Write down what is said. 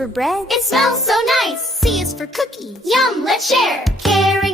for bread. It smells so nice. C is for cookie. Yum, let's share. Carry